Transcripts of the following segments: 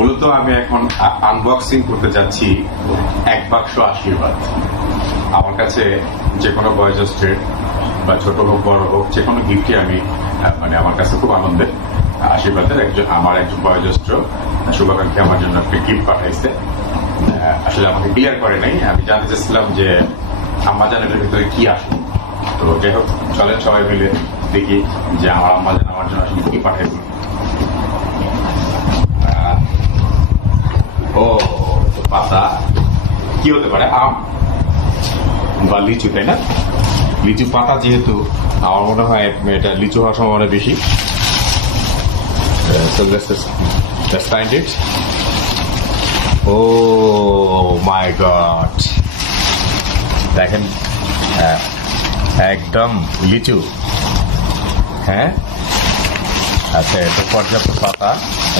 মূলত আমি এখন আনবক্সিং করতে যাচ্ছি এক বাক্স আশীর্বাদ। আমার কাছে যে কোনো বয়োজ্যেষ্ঠের বা ছোট হোক বড় হোক যে কোনো গিফটই আমি মানে আমার কাছে খুব আনন্দের। আশীর্বাদের আমার একজন বয়োজ্যেষ্ঠ শুভাকাঙ্ক্ষী আমার জন্য একটা গিফট পাঠাইছে। আসলে আমাকে ক্লিয়ার করে নাই, আমি জানতে চাচ্ছিলাম যে আম্মা জানের ভিতরে কি আসে। তো যাই হোক, চলেন সবাই মিলে দেখি যে আমার আম্মা জান আমার জন্য আসলে কি পাঠাইছে। ও পাতা কি হতে পারে? আম বা লিচু, তাই না? লিচু পাতা যেহেতু, আমার মনে হয় এটা লিচু হওয়ার সম্ভাবনা বেশি। So let's find it. Oh my god, দেখেন একদম লিচু। হ্যাঁ, আচ্ছা, এটা পর্যাপ্ত পাতা।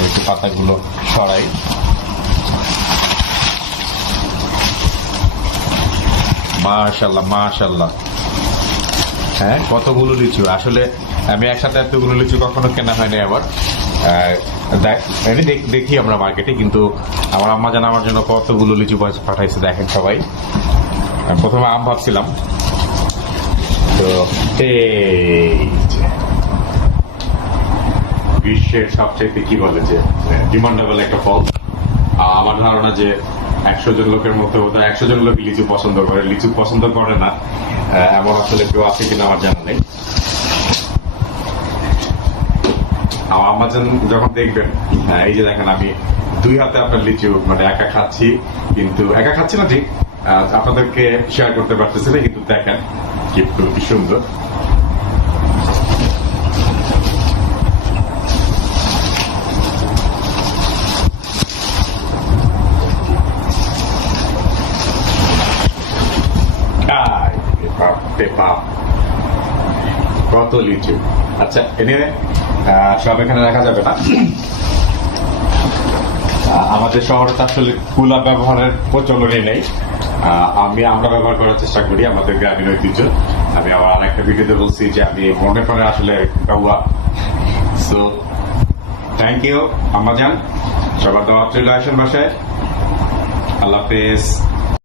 একটু পাতাগুলো সরাই। মাশাআল্লাহ মাশাআল্লাহ। হ্যাঁ, কতগুলো লিচু! আসলে আমি একসাথে এতগুলো লিচু কখনো কেনা হয়নি আমার। দেখি আমরা মার্কেটে, কিন্তু আমার আম্মা জান আমার জন্য কতগুলো লিচু পাঠাইছে দেখেন সবাই। প্রথমে আম ভাবছিলাম, তো বিশ্বের সবচাইতে কি বলে যে ডিমান্ডেবল একটা ফল। আমার ধারণা যে 100 জন লোকের মধ্যে 100 জন লোক লিচু পছন্দ করে, লিচু পছন্দ করে না এমন আসলে কেউ আছে কিনা আমার জানা নেই। আমার আম্মা যখন দেখবেন, এই যে দেখেন আমি 2 হাতে আপনার লিচু মানে একা খাচ্ছি, কিন্তু একা খাচ্ছি না ঠিক, আপনাদেরকে শেয়ার করতে পারতেছি না, কিন্তু দেখেন কি সুন্দর। কত লিচু! আচ্ছা, এনিওয়ে সব এখানে রাখা যাবে না। আমাদের শহরে তো আসলে কুলা ব্যবহারের প্রচলনই নেই। আমরা ব্যবহার করার চেষ্টা করি আমাদের গ্রামীণ ঐতিহ্য। আমি আমার আরেকটা ভিডিওতে বলছি যে আমি মনে করে আসলে গাওয়া। সো থ্যাংক ইউ আম্মা জান, সবার দোয়া চলে আসেন বাসায়। আল্লাহ হাফেজ।